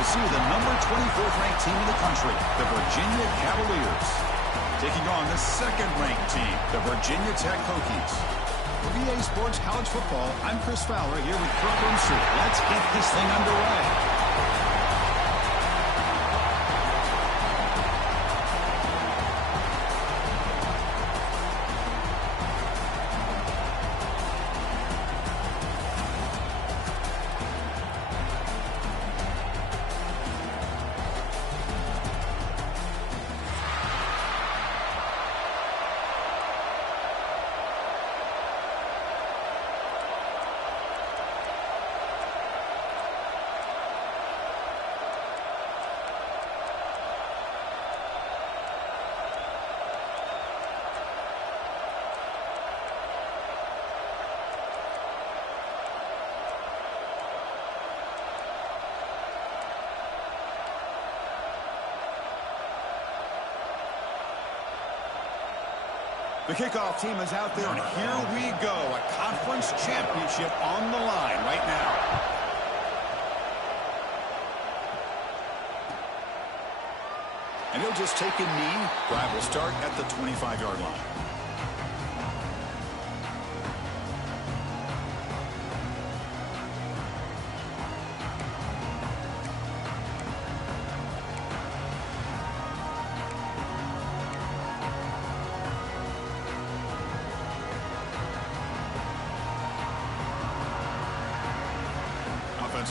We'll see the number 24th ranked team in the country, the Virginia Cavaliers, taking on the second-ranked team, the Virginia Tech Hokies. For VA Sports College Football, I'm Chris Fowler here with Kirk Herbstreit. Let's get this thing underway. The kickoff team is out there, and here we go. A conference championship on the line right now. And he'll just take a knee. Drive will start at the 25-yard line.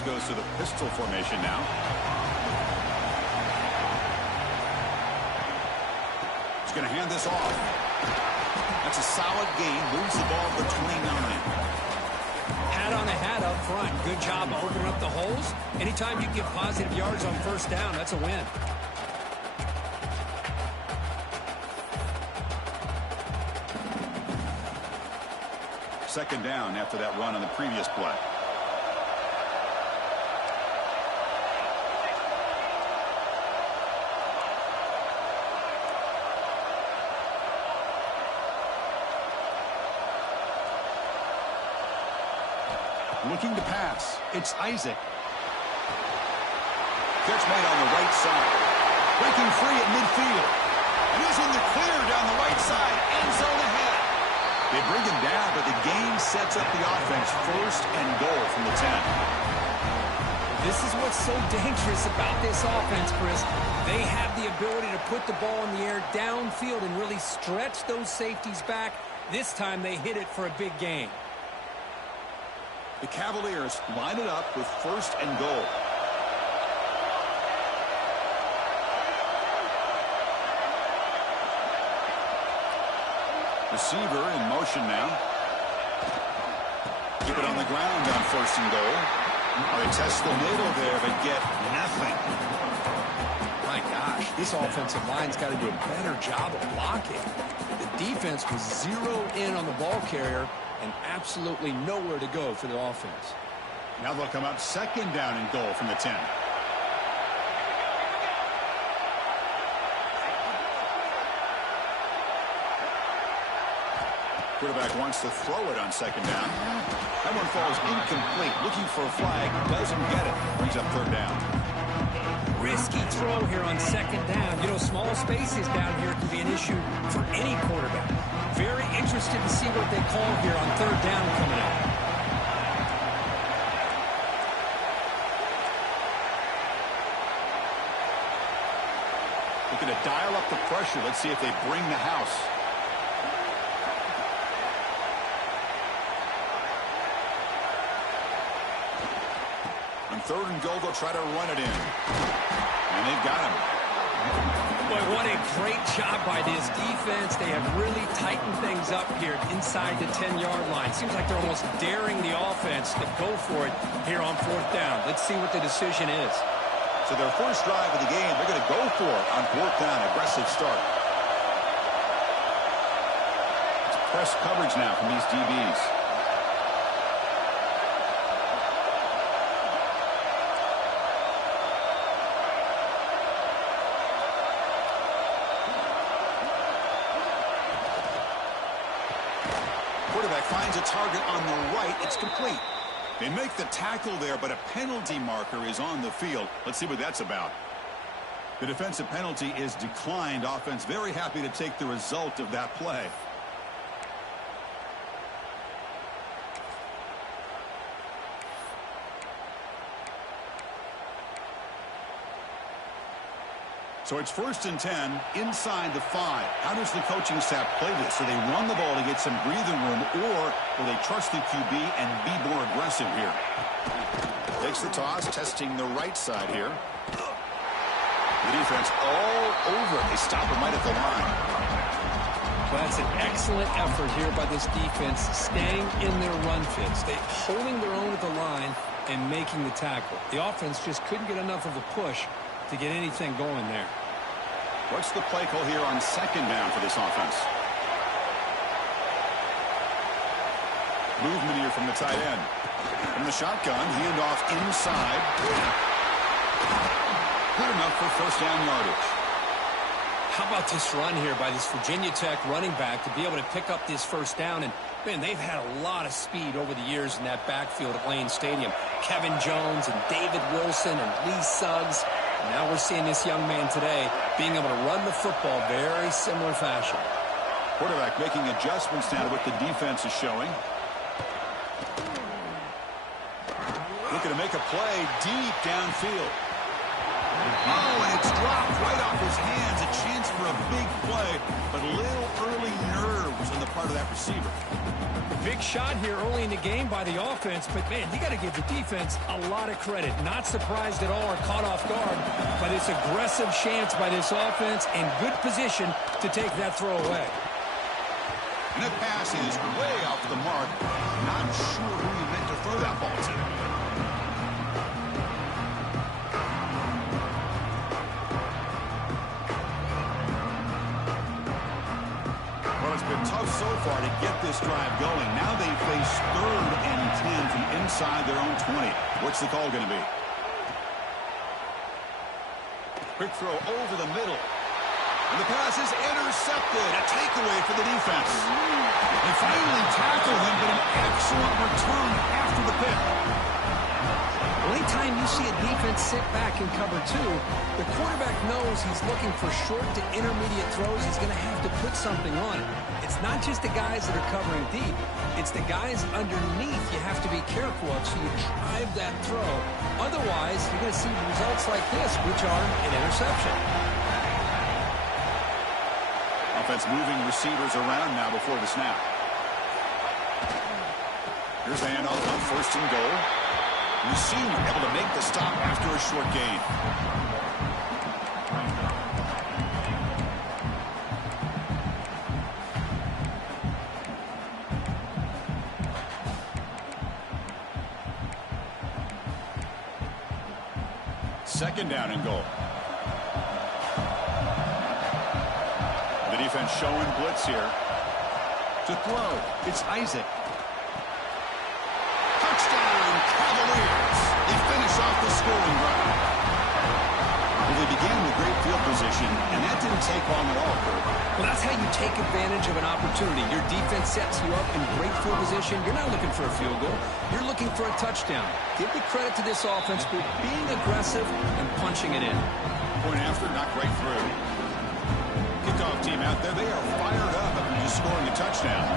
Goes to the pistol formation now. He's going to hand this off. That's a solid gain. Moves the ball to the 29. Hat on a hat up front. Good job opening up the holes. Anytime you get positive yards on first down, that's a win. Second down after that run on the previous play. Looking to pass. It's Isaac. Catch made on the right side. Breaking free at midfield. And he's in the clear down the right side. End zone ahead. They bring him down, but the gain sets up the offense. First and goal from the 10. This is what's so dangerous about this offense, Chris. They have the ability to put the ball in the air downfield and really stretch those safeties back. This time they hit it for a big gain. The Cavaliers line it up with first and goal. Receiver in motion now. Keep it on the ground on first and goal. They test the middle there, but get nothing. My gosh, this offensive line's got to do a better job of blocking. The defense was zeroed in on the ball carrier and absolutely nowhere to go for the offense. Now they'll come up second down and goal from the 10. Quarterback wants to throw it on second down. That one falls incomplete. Looking for a flag. Doesn't get it. Brings up third down. Risky throw here on second down. You know, small spaces down here can be an issue for any quarterback. Very interested to see what they call here on third down coming up. Looking to dial up the pressure. Let's see if they bring the house. On third and goal, they'll try to run it in. And they've got him. Boy, what a great job by this defense. They have really tightened things up here inside the 10-yard line. Seems like they're almost daring the offense to go for it here on fourth down. Let's see what the decision is. So their first drive of the game, they're going to go for it on fourth down. Aggressive start. It's press coverage now from these DBs. Quarterback finds a target on the right. It's complete. They make the tackle there, but a penalty marker is on the field. Let's see what that's about. The defensive penalty is declined. Offense very happy to take the result of that play. So it's 1st and 10 inside the 5. How does the coaching staff play this? Do they run the ball to get some breathing room, or will they trust the QB and be more aggressive here? Takes the toss, testing the right side here. The defense all over it. They stop him right at the line. Well, that's an excellent effort here by this defense, staying in their run fits. They holding their own at the line and making the tackle. The offense just couldn't get enough of a push to get anything going there. What's the play call here on 2nd down for this offense? Movement here from the tight end. From the shotgun, handoff inside. Good enough for 1st down yardage. How about this run here by this Virginia Tech running back to be able to pick up this 1st down? And, man, they've had a lot of speed over the years in that backfield at Lane Stadium. Kevin Jones and David Wilson and Lee Suggs. And now we're seeing this young man today being able to run the football very similar fashion. Quarterback making adjustments now to what the defense is showing. Looking to make a play deep downfield. Oh, and it's dropped right off his hands. A chance for a big play, but a little early nerves on the part of that receiver. Big shot here early in the game by the offense, but, man, you got to give the defense a lot of credit. Not surprised at all or caught off guard by this aggressive chance by this offense and good position to take that throw away. And that pass is way off the mark. Not sure who he meant to throw that ball to. Been tough so far to get this drive going. Now they face 3rd and 10 from inside their own 20. What's the call going to be? Quick throw over the middle. And the pass is intercepted. A takeaway for the defense. They finally tackle him, but an excellent return after the pick. Well, anytime you see a defense sit back in cover 2, the quarterback knows he's looking for short to intermediate throws. He's going to have to put something on it. It's not just the guys that are covering deep. It's the guys underneath you have to be careful of, so you drive that throw. Otherwise, you're going to see results like this, which are an interception. Offense moving receivers around now before the snap. Here's the handoff on 1st and goal. The senior able to make the stop after a short gain. Second down and goal. The defense showing blitz here. To throw, it's Isaac. Touchdown, Cavaliers. They finish off the scoring drive. Well, they began with great field position, and that didn't take long at all, Kurt. Well, that's how you take advantage of an opportunity. Your defense sets you up in great field position. You're not looking for a field goal. You're looking for a touchdown. Give the credit to this offense for being aggressive and punching it in. Point after, knocked right through. Kickoff team out there. They are fired up after just scoring a touchdown.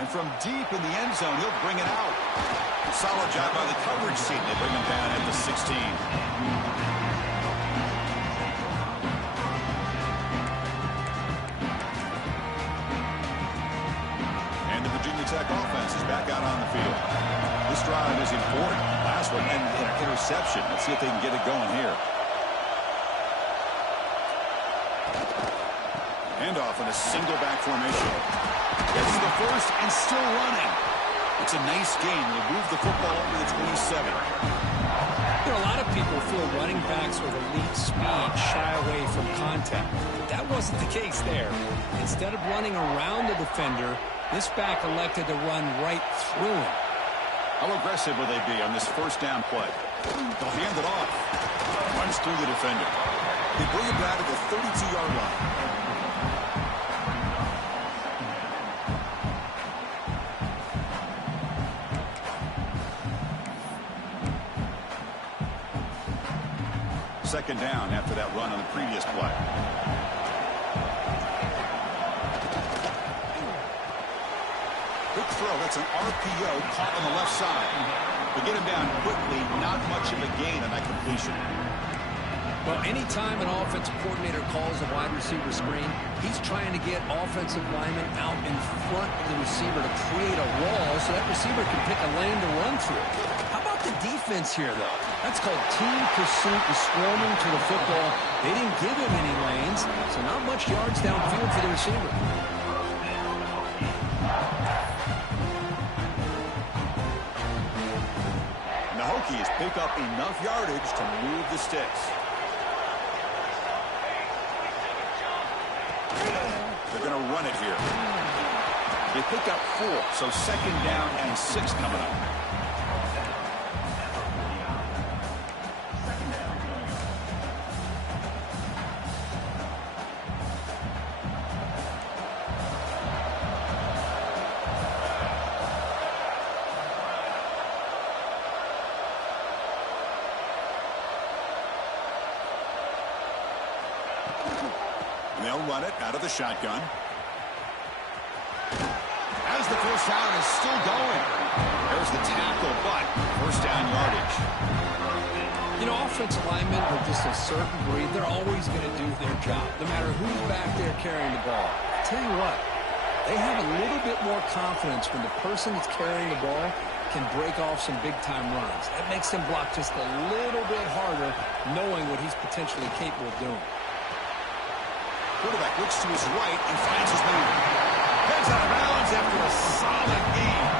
And from deep in the end zone, he'll bring it out. Solid job by the coverage team. They bring him down at the 16. And the Virginia Tech offense is back out on the field. This drive is important. Last one, and an interception. Let's see if they can get it going here. Handoff in a single back formation. Gets the first and still running. It's a nice game. They move the football over the 27. You know, a lot of people feel running backs with elite speed shy away from contact. That wasn't the case there. Instead of running around the defender, this back elected to run right through him. How aggressive will they be on this 1st down play? They'll hand it off. Runs through the defender. They bring it down to the 32-yard line. second down after that run on the previous play. Quick throw. That's an RPO caught on the left side. But get him down quickly. Not much of a gain on that completion. Well, anytime an offensive coordinator calls a wide receiver screen, he's trying to get offensive linemen out in front of the receiver to create a wall so that receiver can pick a lane to run through. How about the defense here, though? That's called team pursuit and swarming to the football. They didn't give him any lanes, so not much yards downfield for the receiver. And the Hokies pick up enough yardage to move the sticks. They're going to run it here. They pick up 4, so second down and 6 coming up. And they'll run it out of the shotgun. As the first down is still going. There's the tackle, but first down yardage. You know, offensive linemen are just a certain breed. They're always going to do their job, no matter who's back there carrying the ball. I tell you what, they have a little bit more confidence when the person that's carrying the ball can break off some big-time runs. That makes them block just a little bit harder, knowing what he's potentially capable of doing. Quarterback looks to his right and finds his man. Heads out of bounds after a solid game.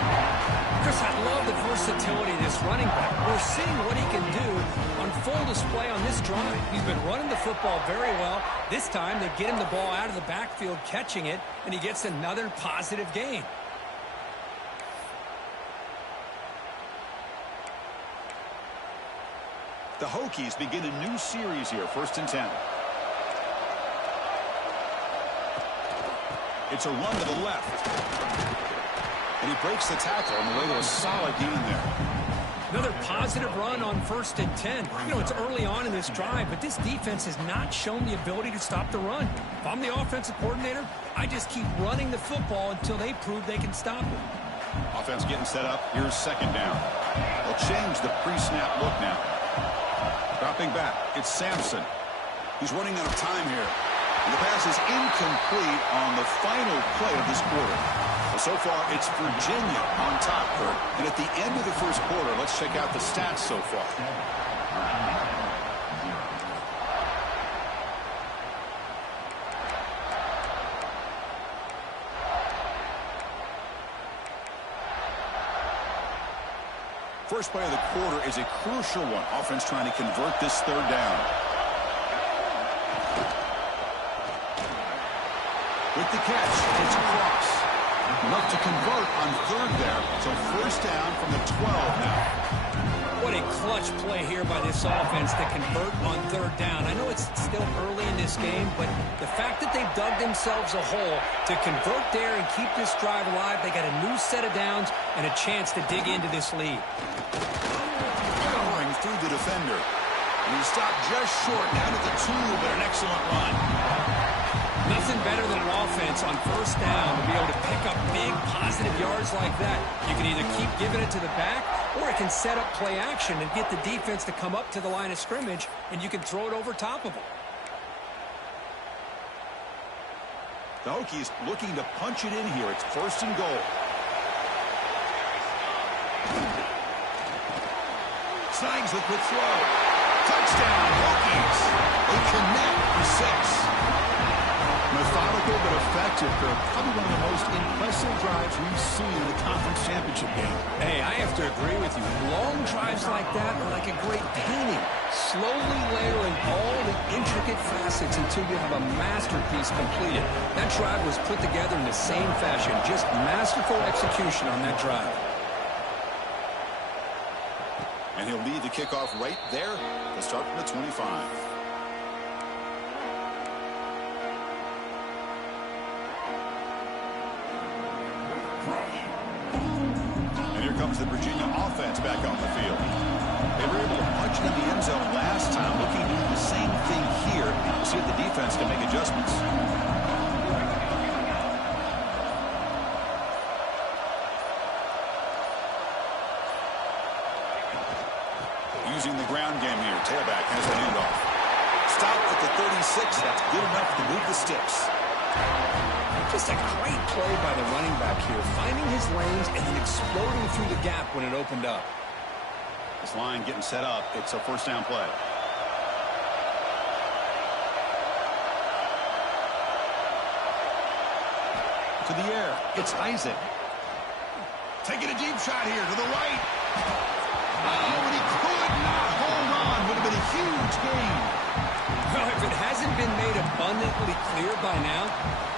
Chris, I love the versatility of this running back. We're seeing what he can do on full display on this drive. He's been running the football very well. This time, they get him the ball out of the backfield, catching it, and he gets another positive gain. The Hokies begin a new series here, 1st and 10. It's a run to the left. And he breaks the tackle on the way to a solid gain there. Another positive run on 1st and 10. You know, it's early on in this drive, but this defense has not shown the ability to stop the run. If I'm the offensive coordinator, I just keep running the football until they prove they can stop it. Offense getting set up. Here's second down. They'll change the pre-snap look now. Dropping back. It's Sampson. He's running out of time here. And the pass is incomplete on the final play of this quarter. Well, so far, it's Virginia on top, Kurt. And at the end of the first quarter, let's check out the stats so far. First play of the quarter is a crucial one. Offense trying to convert this third down. With the catch, it's Cross. Enough to convert on third there. So first down from the 12 now. What a clutch play here by this offense to convert on third down. I know it's still early in this game, but the fact that they've dug themselves a hole to convert there and keep this drive alive, they got a new set of downs and a chance to dig into this lead. Powering through the defender. And he stopped just short, down at the 2, but an excellent run. Nothing better than an offense on first down to be able to pick up big positive yards like that. You can either keep giving it to the back, or it can set up play action and get the defense to come up to the line of scrimmage, and you can throw it over top of them. The Hokies looking to punch it in here. It's 1st and goal. Signs the quick throw. Touchdown, Hokies. They connect for 6. Methodical but effective. Probably one of the most impressive drives we've seen in the conference championship game. Hey, I have to agree with you. Long drives like that are like a great painting. Slowly layering all the intricate facets until you have a masterpiece completed. That drive was put together in the same fashion. Just masterful execution on that drive. And he'll lead the kickoff right there to start from the 25. comes the Virginia offense back on the field. They were able to punch it in the end zone last time, looking to do the same thing here. We'll see if the defense can make adjustments. Using the ground game here. Tailback has the handoff. Stop at the 36. That's good enough to move the sticks. Just a great play by the running back here, finding his lanes and then exploding through the gap when it opened up. This line getting set up. It's a first down play. To the air. It's Isaac. Taking a deep shot here to the right. Oh, and he could not hold on. Would have been a huge gain. Well, if it hasn't been made abundantly clear by now,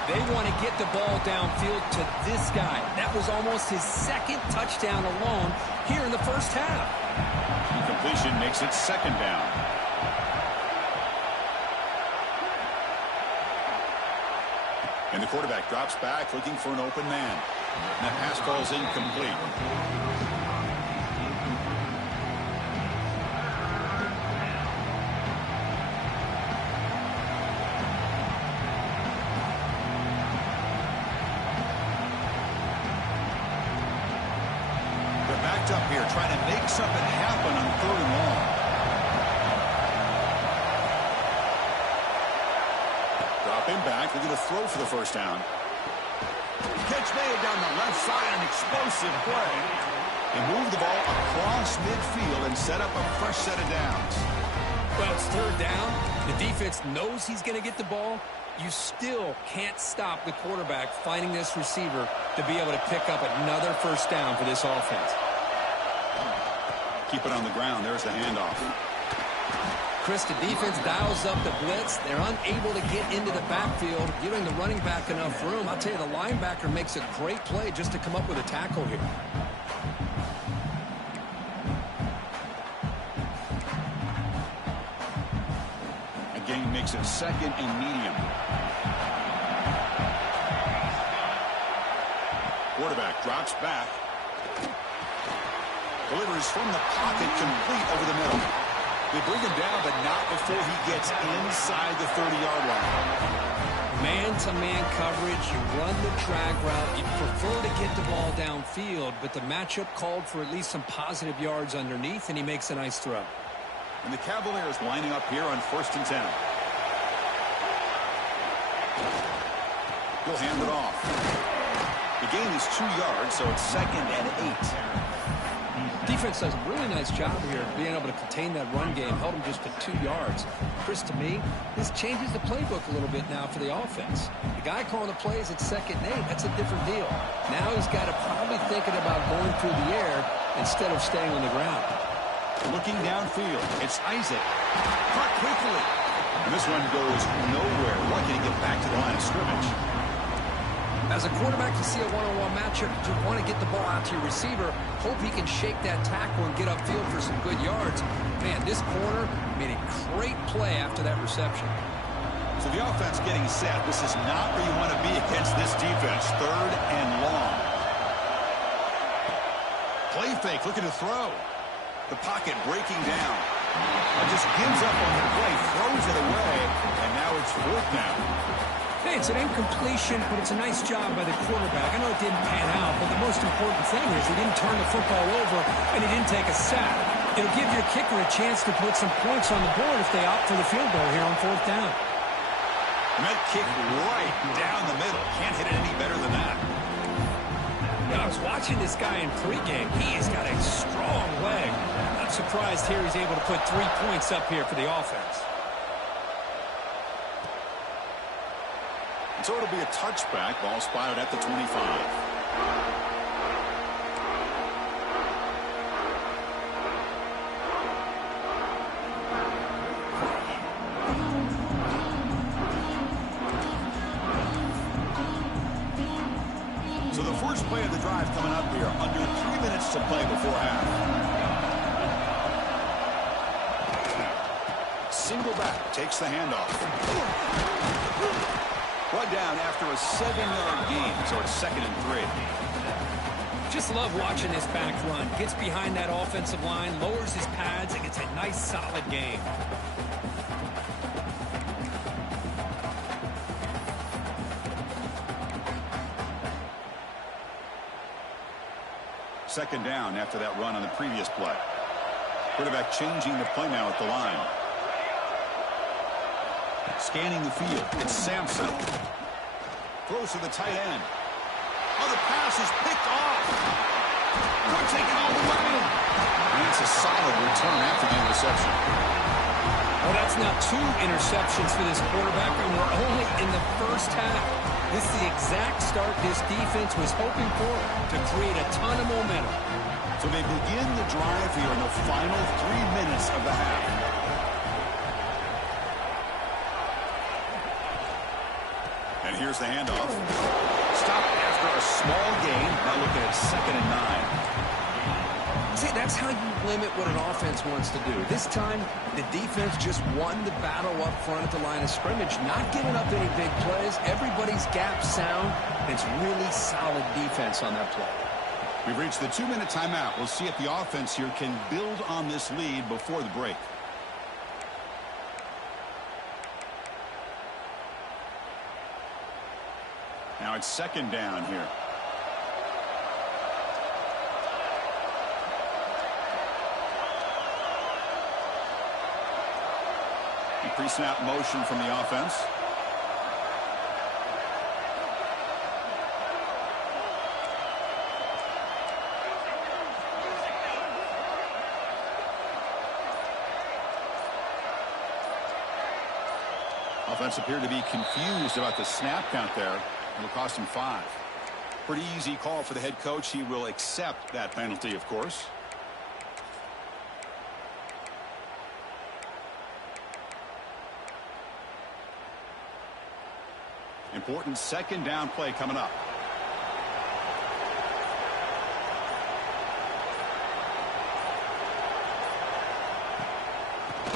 they want to get the ball downfield to this guy. That was almost his second touchdown alone here in the first half. Completion makes it second down. And the quarterback drops back looking for an open man. And that pass ball is incomplete. Up here trying to make something happen on third and long. Dropping back, looking to throw for the first down. Catch made down the left side, an explosive play. They move the ball across midfield and set up a fresh set of downs. Well, it's third down. The defense knows he's going to get the ball. You still can't stop the quarterback finding this receiver to be able to pick up another first down for this offense. Keep it on the ground. There's the handoff. Chris, the defense dials up the blitz. They're unable to get into the backfield, giving the running back enough room. I'll tell you, the linebacker makes a great play just to come up with a tackle here. Again, makes it second and medium. Quarterback drops back. Delivers from the pocket, complete over the middle. They bring him down, but not before he gets inside the 30-yard line. Man-to-man coverage, you run the drag route. You prefer to get the ball downfield, but the matchup called for at least some positive yards underneath, and he makes a nice throw. And the Cavaliers lining up here on 1st and 10. He'll hand it off. The gain is 2 yards, so it's 2nd and 8. Defense does a really nice job here being able to contain that run game, held him just to 2 yards. Chris, to me, this changes the playbook a little bit now for the offense. The guy calling the plays at 2nd and 8, that's a different deal. Now he's got to probably thinking about going through the air instead of staying on the ground. Looking downfield, it's Isaac. Caught quickly. And this one goes nowhere. Lucky to get back to the line of scrimmage. As a quarterback, to see a one-on-one matchup, you want to get the ball out to your receiver, hope he can shake that tackle and get upfield for some good yards. Man, this corner made a great play after that reception. So the offense getting set. This is not where you want to be against this defense. 3rd and long. Play fake, looking to throw. The pocket breaking down. Just gives up on the play, throws it away, and now it's 4th down. Hey, it's an incompletion, but it's a nice job by the quarterback. I know it didn't pan out, but the most important thing is he didn't turn the football over and he didn't take a sack. It'll give your kicker a chance to put some points on the board if they opt for the field goal here on 4th down. And that kick right down the middle. Can't hit it any better than that. Now, I was watching this guy in pregame. He has got a strong leg. Not surprised here he's able to put 3 points up here for the offense. So it'll be a touchback. Ball spotted at the 25. So the first play of the drive coming up here. Under 3 minutes to play before half. Single back. Takes the handoff. Brought down after a 7-yard gain, so it's 2nd and 3. Just love watching this back run. Gets behind that offensive line, lowers his pads, and gets a nice, solid game. Second down after that run on the previous play. Quarterback changing the play now at the line. Scanning the field. It's Sampson. Throws to the tight end. Oh, the pass is picked off. Could take it all the way. And it's a solid return after the interception. Well, that's now 2 interceptions for this quarterback, and we're only in the first half. This is the exact start this defense was hoping for to create a ton of momentum. So they begin the drive here in the final 3 minutes of the half. And here's the handoff. Stop after a small gain. Now looking at 2nd and 9. See, that's how you limit what an offense wants to do. This time, the defense just won the battle up front at the line of scrimmage, not giving up any big plays. Everybody's gap sound, and it's really solid defense on that play. We've reached the 2-minute timeout. We'll see if the offense here can build on this lead before the break. Now it's 2nd down here. Pre-snap motion from the offense. Offense appeared to be confused about the snap count there. It'll cost him 5. Pretty easy call for the head coach. He will accept that penalty, of course. Important 2nd down play coming up.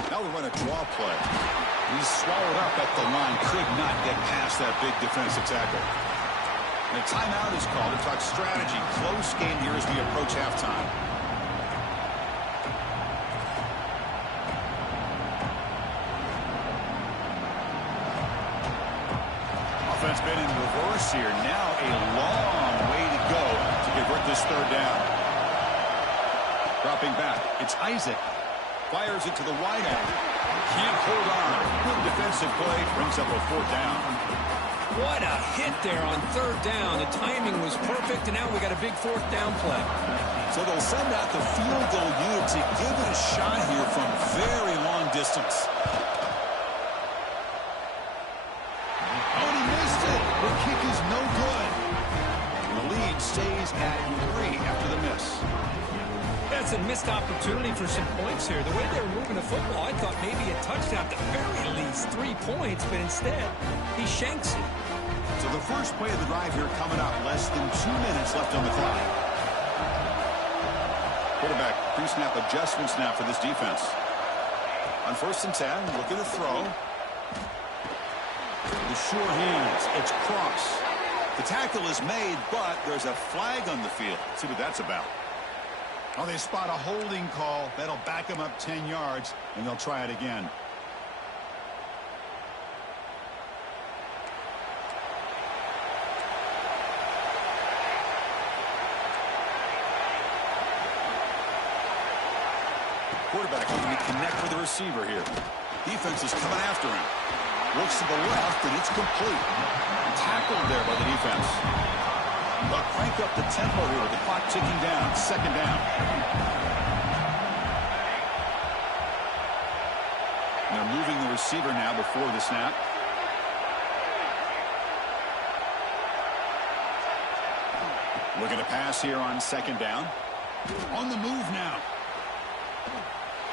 Now we run a draw play. He's swallowed up at the line. Could not get past that big defensive tackle. And a timeout is called to talk strategy. Close game here as we approach halftime. Offense been in reverse here. Now a long way to go to convert this 3rd down. Dropping back. It's Isaac. Fires it to the wide end. Can't hold on. Good defensive play. Brings up a 4th down. What a hit there on 3rd down. The timing was perfect, and now we got a big 4th down play. So they'll send out the field goal unit to give it a shot here from very long distance. The kick is no good. And the lead stays at 3 after the miss. That's a missed opportunity for some points here. The way they were moving the football, I thought maybe a touchdown, at the very least 3 points, but instead, he shanks it. So the first play of the drive here coming up. Less than 2 minutes left on the clock. Quarterback pre-snap adjustments now for this defense. On 1st and 10, looking to throw. The sure hands. It's Cross. The tackle is made, but there's a flag on the field. Let's see what that's about. Oh, they spot a holding call. That'll back them up 10 yards, and they'll try it again. Quarterback looking to connect with the receiver here. Defense is coming after him. Looks to the left, and it's complete. Tackled there by the defense. But crank up the tempo here with the clock ticking down. 2nd down. They're moving the receiver now before the snap. Looking to pass here on 2nd down. On the move now.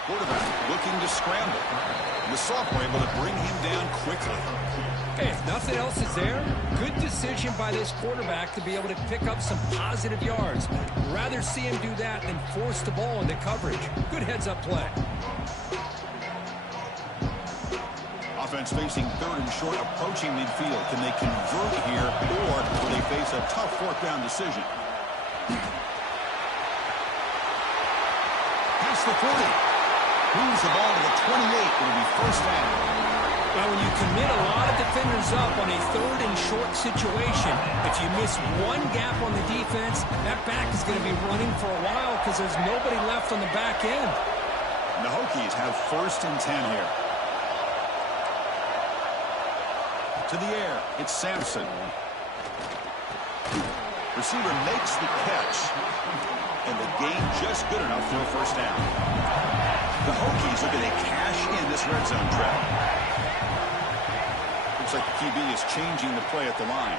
Quarterback looking to scramble. The sophomore able to bring him down quickly. Hey, if nothing else is there, good decision by this quarterback to be able to pick up some positive yards. Rather see him do that than force the ball into coverage. Good heads-up play. Offense facing 3rd and short, approaching midfield. Can they convert here, or will they face a tough 4th down decision? across the 40. Moves the ball to the 28. It'll be first down. Well, when you commit a lot of defenders up on a third and short situation, if you miss one gap on the defense, that back is going to be running for a while because there's nobody left on the back end. And the Hokies have first and 10 here. To the air, it's Sampson. Receiver makes the catch. And the gain just good enough for a first down. The Hokies are going to cash in this red zone trap. Looks like the QB is changing the play at the line.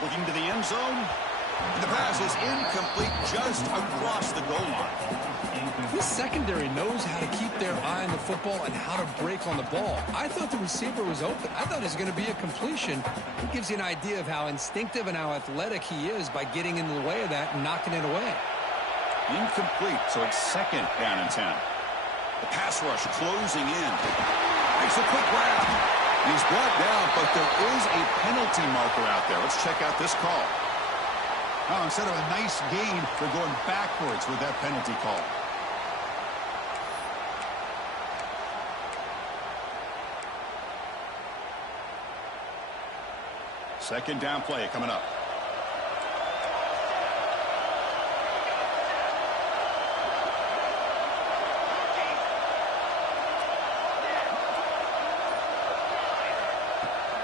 Looking to the end zone. And the pass is incomplete just across the goal line. This secondary knows how to keep their eye on the football and how to break on the ball. I thought the receiver was open. I thought it was going to be a completion. It gives you an idea of how instinctive and how athletic he is by getting in the way of that and knocking it away. Incomplete, so it's second down and 10. The pass rush closing in. Makes a quick grab. He's brought down, but there is a penalty marker out there. Let's check out this call. Oh, instead of a nice gain, they're going backwards with that penalty call. Second down play coming up.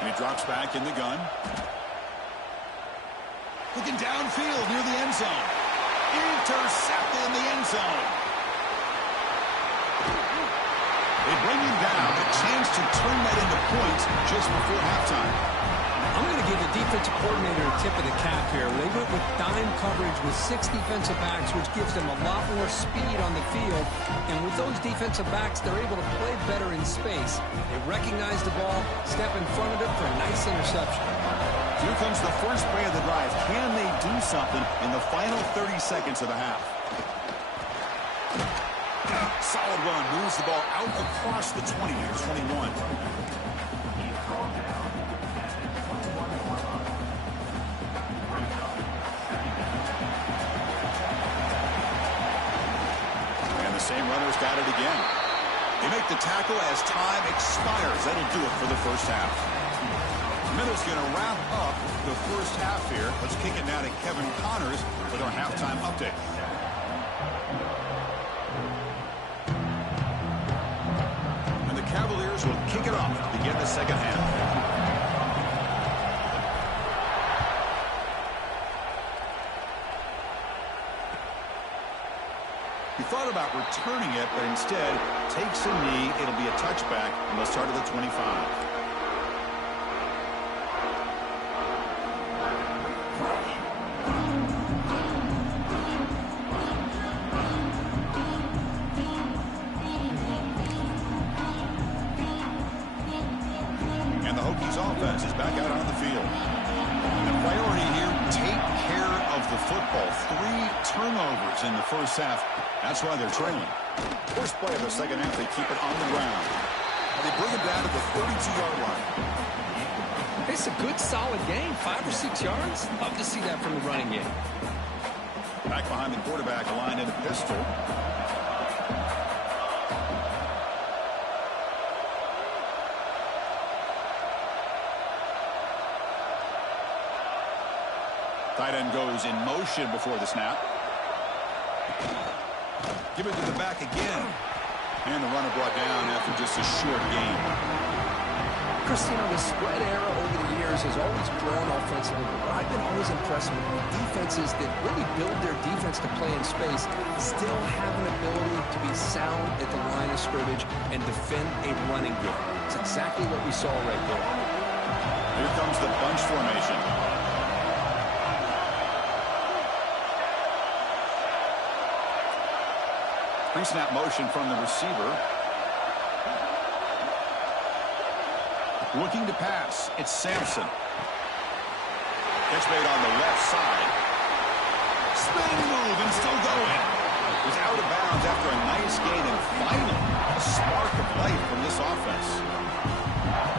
And he drops back in the gun. Looking downfield near the end zone. Intercepted in the end zone. They bring him down. A chance to turn that into points just before halftime. I'm going to give the defensive coordinator a tip of the cap here. They went with dime coverage with 6 defensive backs, which gives them a lot more speed on the field. And with those defensive backs, they're able to play better in space. They recognize the ball, step in front of it for a nice interception. Here comes the first play of the drive. Can they do something in the final 30 seconds of the half? Solid run. Moves the ball out across the 20 to 21. Same runner's got it again. They make the tackle as time expires. That'll do it for the first half. Miller's going to wrap up the first half here. Let's kick it now to Kevin Connors with our halftime update. And the Cavaliers will kick it off to begin the second half. He thought about returning it, but instead takes a knee. It'll be a touchback, and they'll start at the 25. And the Hokies offense is back out on the field. The priority here, take care of the football. 3 turnovers in the first half. That's why they're trailing. First play of the second half, they keep it on the ground. And they bring it down to the 32-yard line. It's a good, solid game. 5 or 6 yards. Love to see that from the running game. Back behind the quarterback, aligned in a pistol. Tight end goes in motion before the snap. Give it to the back again. And the runner brought down after just a short gain. Christine, the spread era over the years has always grown offensively. But I've been always impressed with defenses that really build their defense to play in space, still have an ability to be sound at the line of scrimmage and defend a running game. It's exactly what we saw right there. Here comes the bunch formation. Pre-snap motion from the receiver. Looking to pass. It's Sampson. Catch made on the left side. Spin move and still going. He's out of bounds after a nice gain, and finally a spark of life from this offense.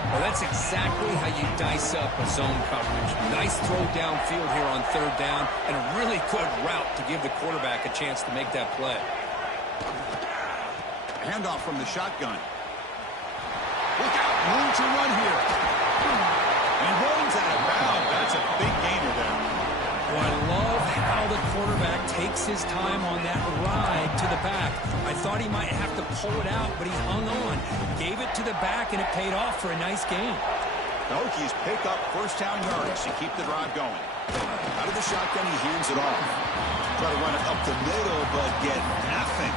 Well, that's exactly how you dice up a zone coverage. Nice throw downfield here on third down, and a really good route to give the quarterback a chance to make that play. Handoff from the shotgun. Look out, room to run here. And runs out of bounds. That's a big gainer there. Well, I love how the quarterback takes his time on that ride to the back. I thought he might have to pull it out, but he hung on. Gave it to the back, and it paid off for a nice gain. The Hokies pick up first down yardage to keep the drive going. Out of the shotgun, he hands it off. Try to run it up the middle, but get nothing.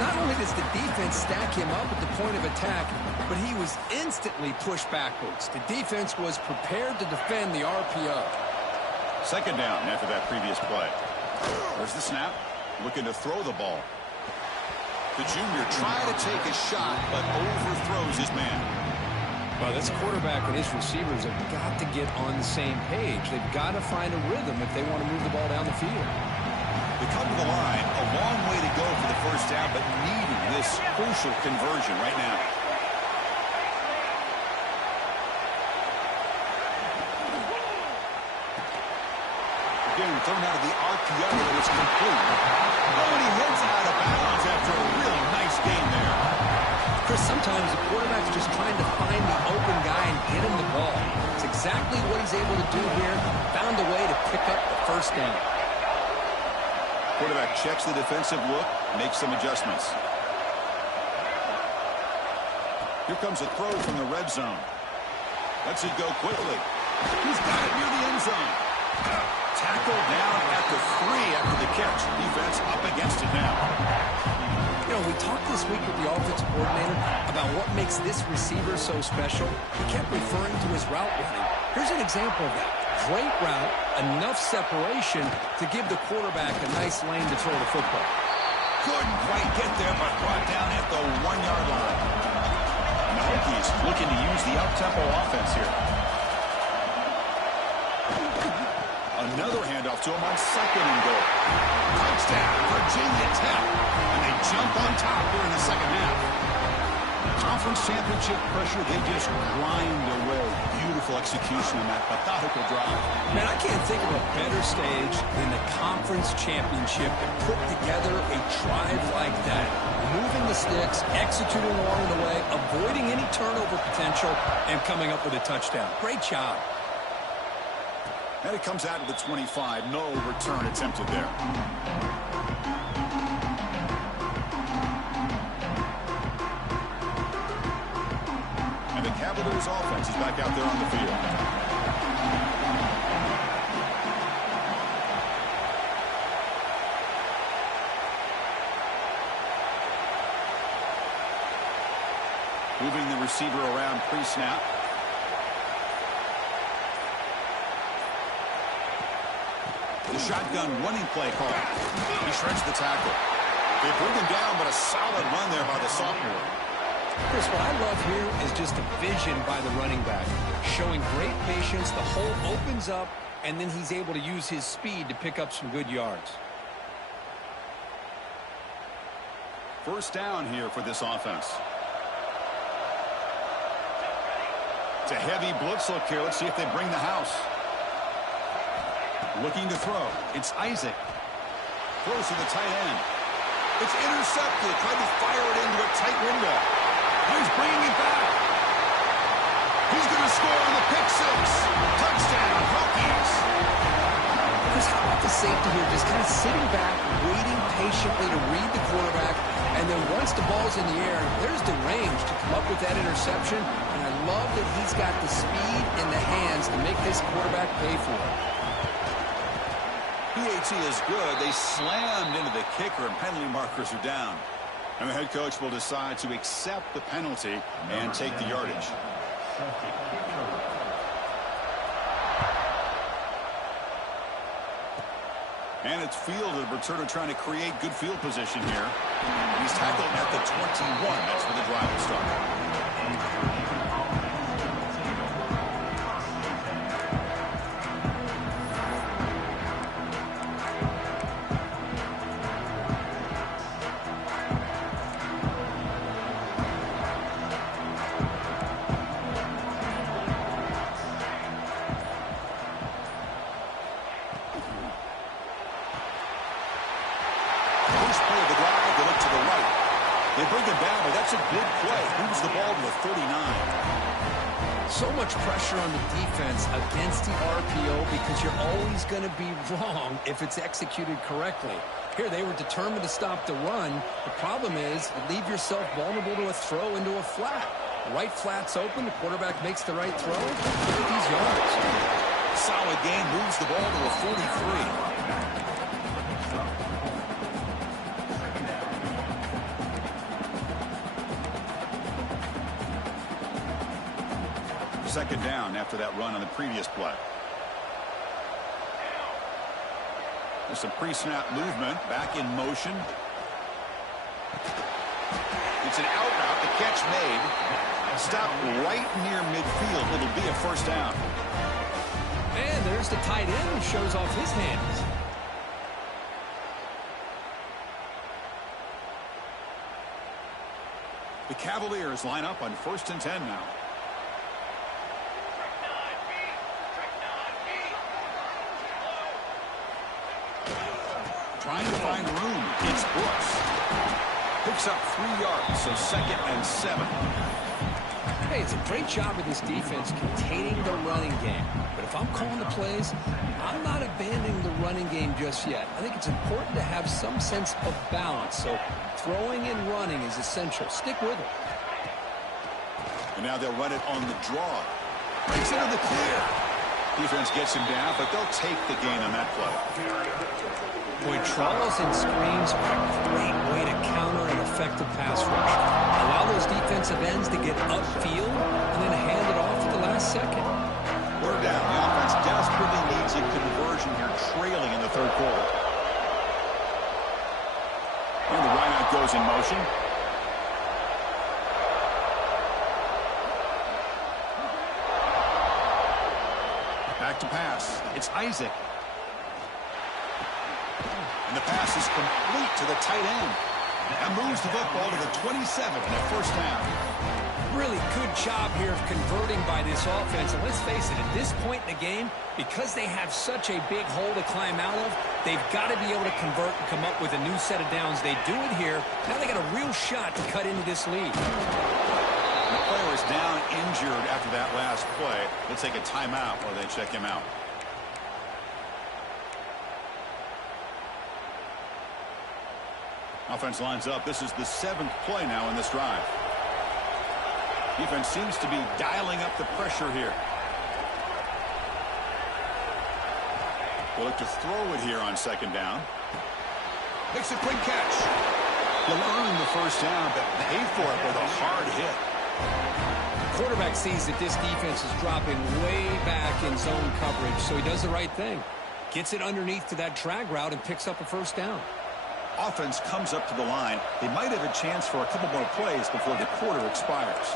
Not only does the defense stack him up at the point of attack, but he was instantly pushed backwards. The defense was prepared to defend the RPO. Second down after that previous play. There's the snap. Looking to throw the ball. The junior trying to take a shot, but overthrows his man. Well, this quarterback and his receivers have got to get on the same page. They've got to find a rhythm if they want to move the ball down the field. They come to the line, a long way to go for the first down, but needing this crucial conversion right now. Again, thrown out of the RPO, and it's complete. Oh, and he heads out of bounds after a real nice gain there. Chris, sometimes the quarterback's just trying to find the open guy and get him the ball. It's exactly what he's able to do here. Found a way to pick up the first down. Quarterback checks the defensive look, makes some adjustments. Here comes a throw from the red zone. Lets it go quickly. He's got it near the end zone. Tackled down at the 3 after the catch. Defense up against it now. You know, we talked this week with the offensive coordinator about what makes this receiver so special. He kept referring to his route running. Here's an example of that. Great route, enough separation to give the quarterback a nice lane to throw the football. Couldn't quite get there, but brought down at the 1-yard line. And the Hokies looking to use the up-tempo offense here. Another handoff to him on second and goal. Touchdown, Virginia Tech. And they jump on top here in the second half. Conference championship pressure, they just grind away. Beautiful execution on that methodical drive. Man, I can't think of a better stage than the conference championship to put together a drive like that. Moving the sticks, executing along the way, avoiding any turnover potential, and coming up with a touchdown. Great job. And it comes out of the 25. No return attempted there. And the Cavaliers offense is back out there on the field. Moving the receiver around pre-snap. The shotgun running play call. He shreds the tackle. They bring him down, but a solid run there by the sophomore. Chris, what I love here is just a vision by the running back. Showing great patience, the hole opens up, and then he's able to use his speed to pick up some good yards. First down here for this offense. It's a heavy blitz look here. Let's see if they bring the house. Looking to throw. It's Isaac. Throws to the tight end. It's intercepted. Tried to fire it into a tight window. Now he's bringing it back. He's going to score on the pick six. Touchdown, Hokies. Chris, how about the safety here? Just kind of sitting back, waiting patiently to read the quarterback. And then once the ball's in the air, there's the range to come up with that interception. And I love that he's got the speed in the hands to make this quarterback pay for it. PAT is good. They slammed into the kicker, and penalty markers are down. And the head coach will decide to accept the penalty and take the yardage. And it's fielded. Returner trying to create good field position here. He's tackled at the 21. That's where the drive will start. First play of the drive, They bring him down, but that's a big play. Moves the ball to the 39. So much pressure on the defense against the RPO because you're always going to be wrong if it's executed correctly. Here, they were determined to stop the run. The problem is you leave yourself vulnerable to a throw into a flat. Right flat's open. The quarterback makes the right throw. Look at these yards. Solid game. Moves the ball to a 43. Second down after that run on the previous play. There's some pre-snap movement. Back in motion. It's an out route. The catch made. Stop right near midfield. It'll be a first down. And there's the tight end who shows off his hands. The Cavaliers line up on 1st and 10 now. Trying to find room. It's Brooks. Picks up 3 yards, so 2nd and 7. Hey, it's a great job of this defense containing the running game. But if I'm calling the plays, I'm not abandoning the running game just yet. I think it's important to have some sense of balance. So throwing and running is essential. Stick with it. And now they'll run it on the draw. Breaks into the clear. Defense gets him down, but they'll take the gain on that play. Boy, trawls and screens are a great way to counter an effective pass rush. Allow those defensive ends to get upfield and then hand it off at the last second. We're down. The offense desperately needs a conversion here, trailing in the 3rd quarter. And the wideout goes in motion. Back to pass. It's Isaac. And the pass is complete to the tight end. And moves the football to the 27 and a first down. Really good job here of converting by this offense. And let's face it, at this point in the game, because they have such a big hole to climb out of, they've got to be able to convert and come up with a new set of downs. They do it here. Now they got a real shot to cut into this lead. The player is down injured after that last play. They'll take a timeout while they check him out. Offense lines up. This is the 7th play now in this drive. Defense seems to be dialing up the pressure here. They'll look to throw it here on 2nd down. Makes a quick catch. He'll earn the first down, but pay for it with a hard hit. The quarterback sees that this defense is dropping way back in zone coverage, so he does the right thing. Gets it underneath to that drag route and picks up a first down. Offense comes up to the line. They might have a chance for a couple more plays before the quarter expires.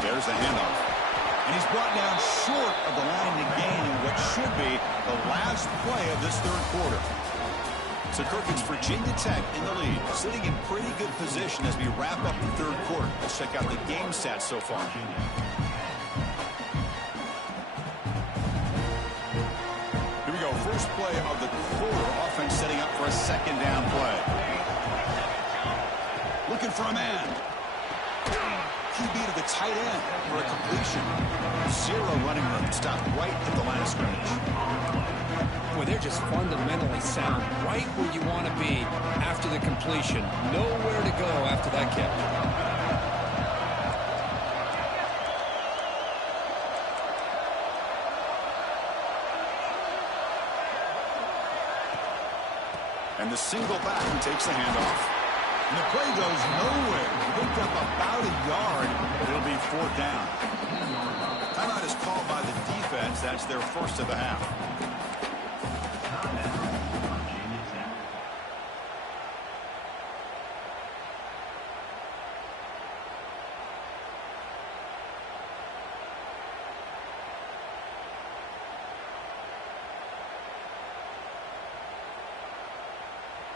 There's the handoff. And he's brought down short of the line to gain in what should be the last play of this 3rd quarter. So Kirk, it's Virginia Tech in the lead, sitting in pretty good position as we wrap up the 3rd quarter. Let's check out the game stats so far. First play of the quarter. Offense setting up for a 2nd down play. Looking for a man. QB to the tight end for a completion. 0 running room. Stopped right at the line of scrimmage. Boy, they're just fundamentally sound. Right where you want to be after the completion. Nowhere to go after that catch. And the single back who takes the handoff. And the play goes nowhere. Picked up about a yard, but it'll be 4th down. Timeout is called by the defense. That's their first of the half.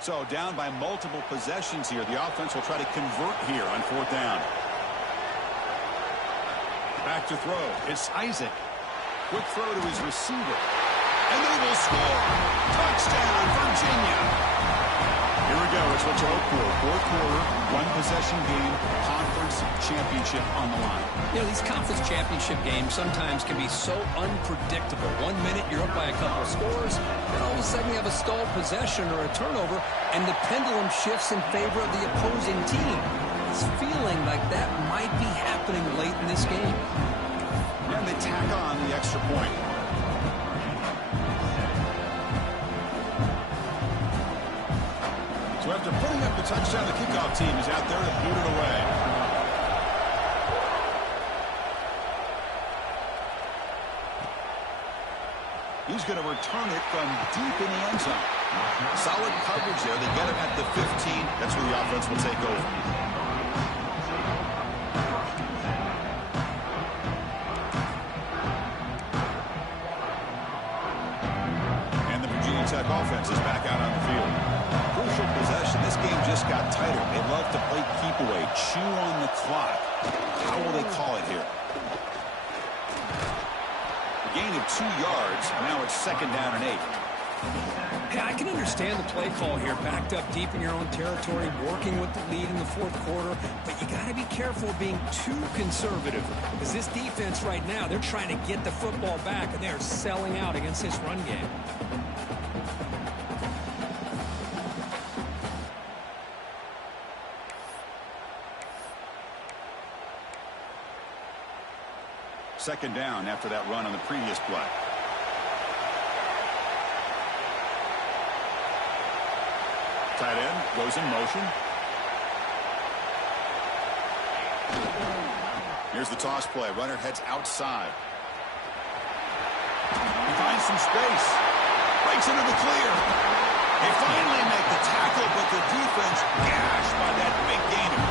So down by multiple possessions here. The offense will try to convert here on 4th down. Back to throw. It's Isaac. Quick throw to his receiver. and they will score. Touchdown, Virginia. Here we go. It's what you hope for. Fourth quarter, one-possession game, conference championship on the line. You know, these conference championship games sometimes can be so unpredictable. 1 minute you're up by a couple of scores, then all of a sudden you have a stalled possession or a turnover, and the pendulum shifts in favor of the opposing team. It's feeling like that might be happening late in this game. And they tack on the extra point. So after putting up the touchdown, the kickoff team is out there to boot it away. He's going to return it from deep in the end zone. Solid coverage there. They get him at the 15. That's where the offense will take over. And the Virginia Tech offense is back out on the field. Crucial possession. This game just got tighter. They love to play keep away, chew on the clock. How will they call it here? A gain of 2 yards. Now it's 2nd down and 8. Hey, I can understand the play call here, backed up deep in your own territory, working with the lead in the fourth quarter, but you got to be careful of being too conservative, because this defense right now, they're trying to get the football back, and they're selling out against this run game. Second down after that run on the previous play. Tight end goes in motion. Here's the toss play. Runner heads outside. He finds some space. Breaks into the clear. They finally make the tackle, but the defense gashed by that big gainer.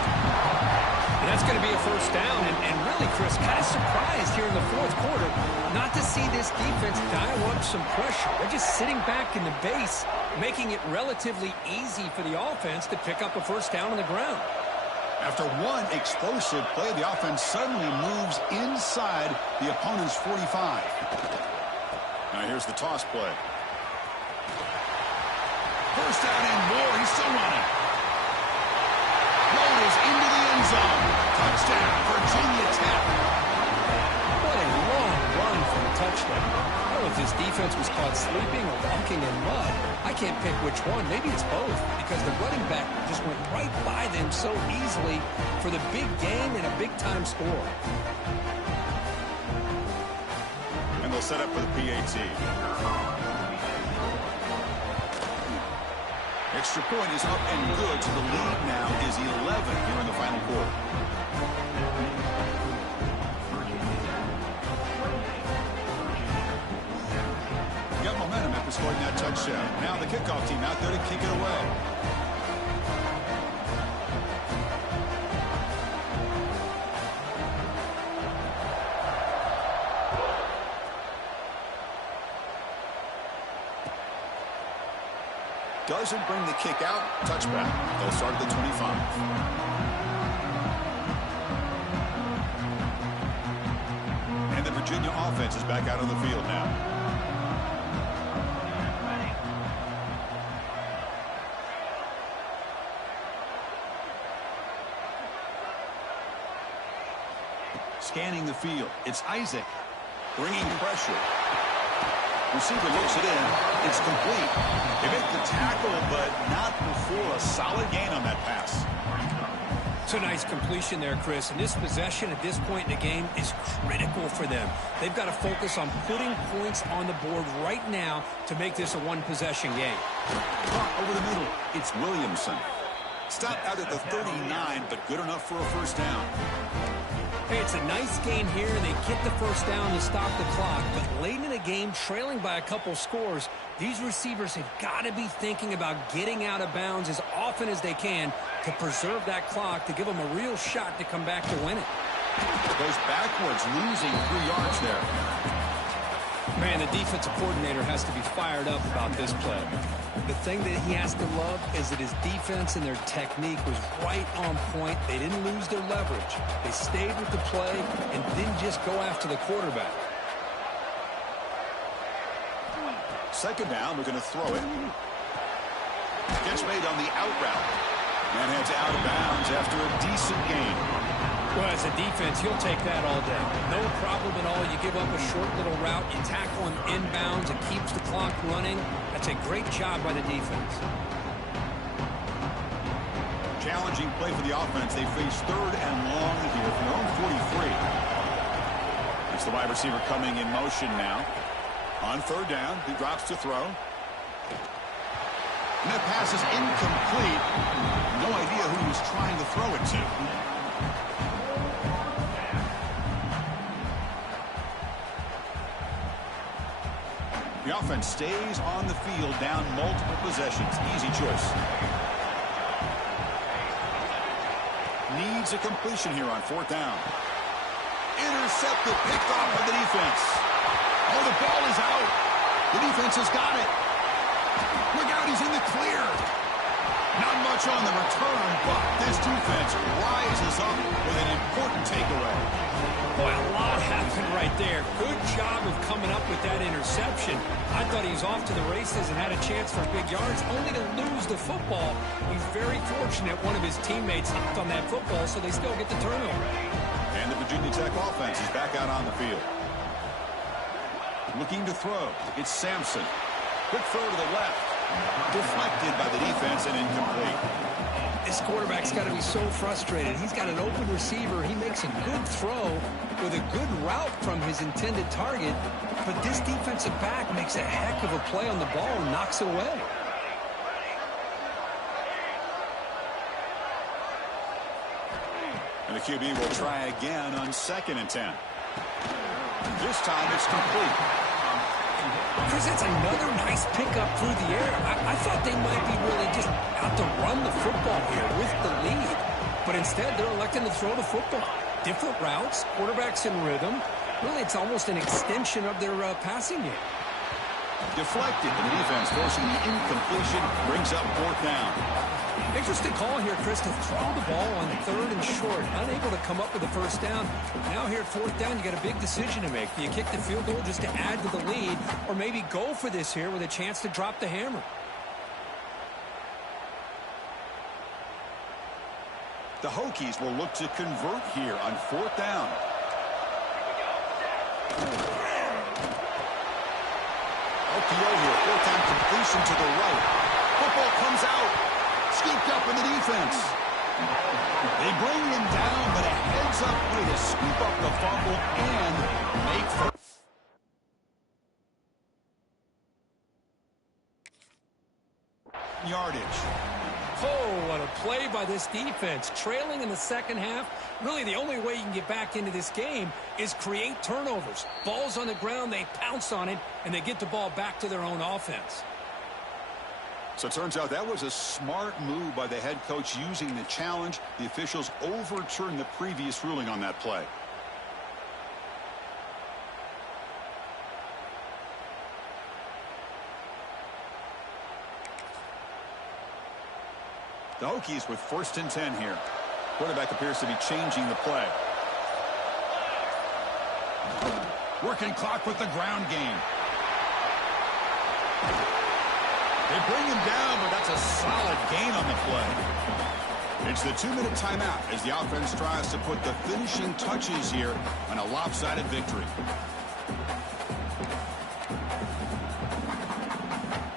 And that's going to be a first down, and really, Chris, kind of surprised here in the fourth quarter not to see this defense dial up some pressure. They're just sitting back in the base, making it relatively easy for the offense to pick up a first down on the ground. After one explosive play, the offense suddenly moves inside the opponent's 45. Now here's the toss play. First down and more. He's still running. Ball is into the end zone. Touchdown, Virginia Tech. What a long run for a touchdown. I don't know if this defense was caught sleeping or walking in mud. I can't pick which one. Maybe it's both, because the running back just went right by them so easily for the big gain and a big-time score. And they'll set up for the PAT. Extra point is up and good, so the lead now is 11 here in the final quarter. Got momentum after scoring that touchdown. Now the kickoff team out there to kick it away. Doesn't bring the kick out. Touchback. They'll start at the 25. And the Virginia offense is back out on the field now. Scanning the field. It's Isaac bringing pressure. Receiver looks it in. It's complete. They make the tackle, but not before a solid gain on that pass. It's a nice completion there, Chris. And this possession at this point in the game is critical for them. They've got to focus on putting points on the board right now to make this a one-possession game. Over the middle, it's Williamson. Stopped out at the 39, but good enough for a first down. Hey, it's a nice game here. They get the first down to stop the clock, but late in the game, trailing by a couple scores, these receivers have got to be thinking about getting out of bounds as often as they can to preserve that clock, to give them a real shot to come back to win it. Goes backwards, losing 3 yards there. Man, the defensive coordinator has to be fired up about this play. The thing that he has to love is that his defense and their technique was right on point. They didn't lose their leverage. They stayed with the play and didn't just go after the quarterback. Second down, we're going to throw it. Gets made on the out route. And heads out of bounds after a decent gain. Well, as a defense, you'll take that all day. No problem at all. You give up a short little route. You tackle him inbounds. It keeps the clock running. That's a great job by the defense. Challenging play for the offense. They face third and long here from their own 43. It's the wide receiver coming in motion now. On third down, he drops to throw. And that pass is incomplete. No idea who he was trying to throw it to. The offense stays on the field down multiple possessions. Easy choice. Needs a completion here on fourth down. Intercepted, picked off by the defense. Oh, the ball is out. The defense has got it. Look out, he's in the clear. Not much on the return, but this defense rises up with an important takeaway. Boy, a lot happened right there. Good job of coming up with that interception. I thought he was off to the races and had a chance for big yards, only to lose the football. He's very fortunate one of his teammates hopped on that football, so they still get the turnover. And the Virginia Tech offense is back out on the field. Looking to throw. It's Sampson. Quick throw to the left. Deflected by the defense and incomplete. This quarterback's got to be so frustrated. He's got an open receiver. He makes a good throw with a good route from his intended target, but this defensive back makes a heck of a play on the ball and knocks it away. And the QB will try again on 2nd and 10. This time it's complete. Chris, that's another nice pickup through the air. I thought they might be really just out to run the football here with the lead. But instead, they're electing to throw the football. Different routes, quarterbacks in rhythm. Really, it's almost an extension of their passing game. Deflected, and the defense forcing the incompletion, brings up fourth down. Interesting call here, Chris, to throw the ball on 3rd and short. Unable to come up with the first down. Now here at 4th down, you got a big decision to make. Do you kick the field goal just to add to the lead, or maybe go for this here with a chance to drop the hammer? The Hokies will look to convert here on 4th down. LPO here, 4th down completion to the right. Football comes out. Scooped up in the defense. They bring him down, but a heads-up way to scoop up the fumble and make for yardage. Oh, what a play by this defense. Trailing in the second half, really the only way you can get back into this game is create turnovers. Ball's on the ground, they pounce on it, and they get the ball back to their own offense. So it turns out that was a smart move by the head coach using the challenge. The officials overturned the previous ruling on that play. The Hokies with 1st and 10 here. Quarterback appears to be changing the play. Working clock with the ground game. They bring him down, but that's a solid gain on the play. It's the 2-minute timeout as the offense tries to put the finishing touches here on a lopsided victory.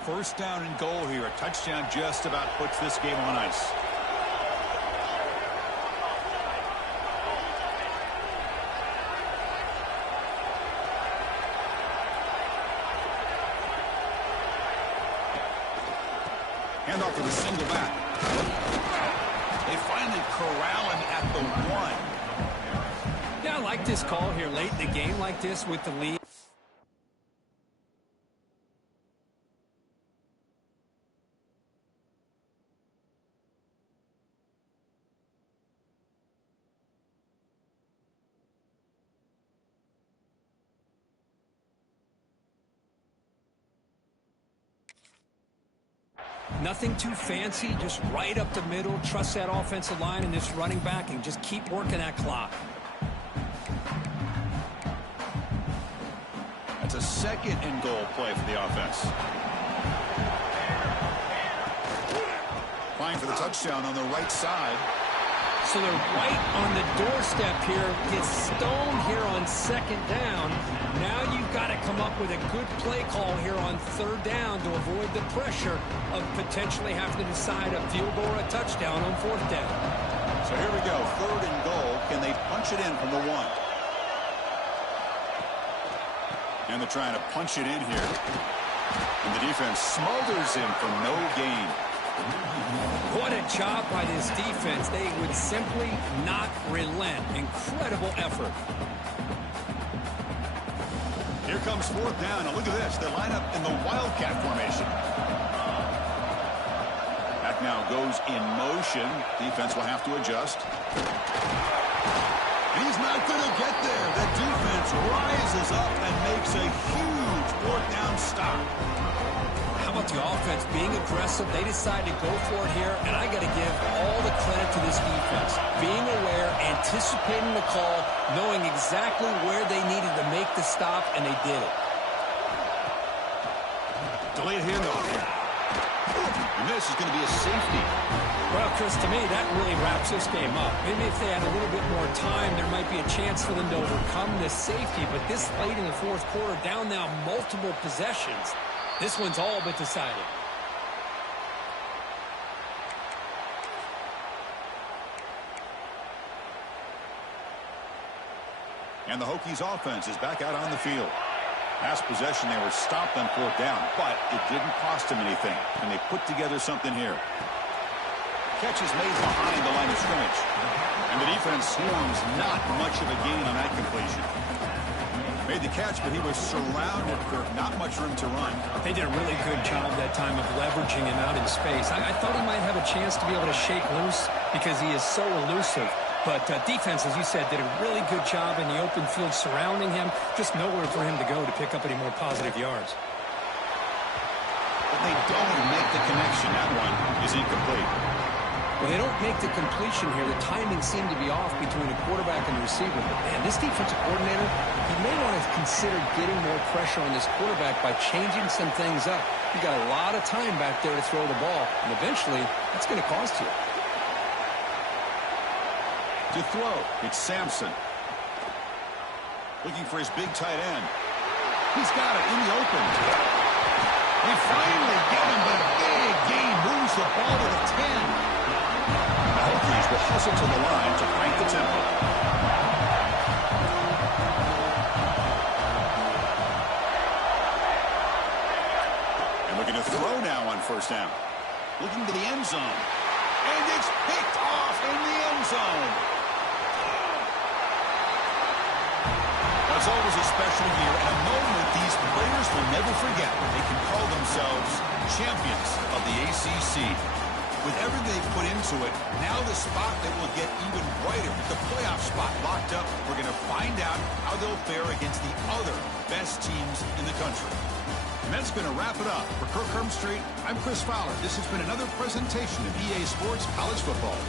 1st down and goal here. A touchdown just about puts this game on ice. Handoff to the single back. They finally corral him at the 1. Yeah, I like this call here late in the game like this with the lead. Nothing too fancy, just right up the middle. Trust that offensive line and this running back and just keep working that clock. A It's a second and goal play for the offense. Fine for the touchdown on the right side. So they're right on the doorstep here. Gets stoned here on second down. Now you've got to come up with a good play call here on third down to avoid the pressure of potentially having to decide a field goal or a touchdown on fourth down. So here we go, third and goal. Can they punch it in from the 1? And they're trying to punch it in here. And the defense smothers him for no gain. What a job by this defense. They would simply not relent. Incredible effort. Here comes fourth down. And look at this. They line up in the Wildcat formation. That now goes in motion. Defense will have to adjust. He's not going to get there. The defense rises up and makes a huge fourth down stop. How about the offense being aggressive? They decide to go for it here, and I got to give all the credit to this defense. Being aware, anticipating the call, knowing exactly where they needed to make the stop, and they did it. Delayed handoff. And this is going to be a safety. Well, Chris, to me, that really wraps this game up. Maybe if they had a little bit more time, there might be a chance for them to overcome this safety. But this late in the fourth quarter, down now multiple possessions, this one's all but decided. And the Hokies offense is back out on the field. Last possession, they were stopped on fourth down, but it didn't cost them anything. And they put together something here. Catch is made behind the line of scrimmage. And the defense swarms not much of a gain on that completion. Made the catch, but he was surrounded for not much room to run. They did a really good job that time of leveraging him out in space. I thought he might have a chance to be able to shake loose because he is so elusive. But defense, as you said, did a really good job in the open field surrounding him. Just nowhere for him to go to pick up any more positive yards. But they don't make the connection. That one is incomplete. Well, they don't make the completion here. The timing seemed to be off between the quarterback and the receiver. But, man, this defensive coordinator, he may want to consider getting more pressure on this quarterback by changing some things up. You got a lot of time back there to throw the ball, and eventually that's going to cost you. To throw, it's Sampson. Looking for his big tight end. He's got it in the open. They finally get him, but a big gain moves the ball to the 10. The Hokies will hustle to the line to crank the tempo. And looking to throw now on first down. Looking to the end zone. And it's picked off in the end zone. It's always a special year and a moment these players will never forget. They can call themselves champions of the ACC. With everything they put into it, now the spot that will get even brighter, the playoff spot locked up. We're going to find out how they'll fare against the other best teams in the country. And that's going to wrap it up. For Kirk Herbstreit, I'm Chris Fowler. This has been another presentation of EA Sports College Football.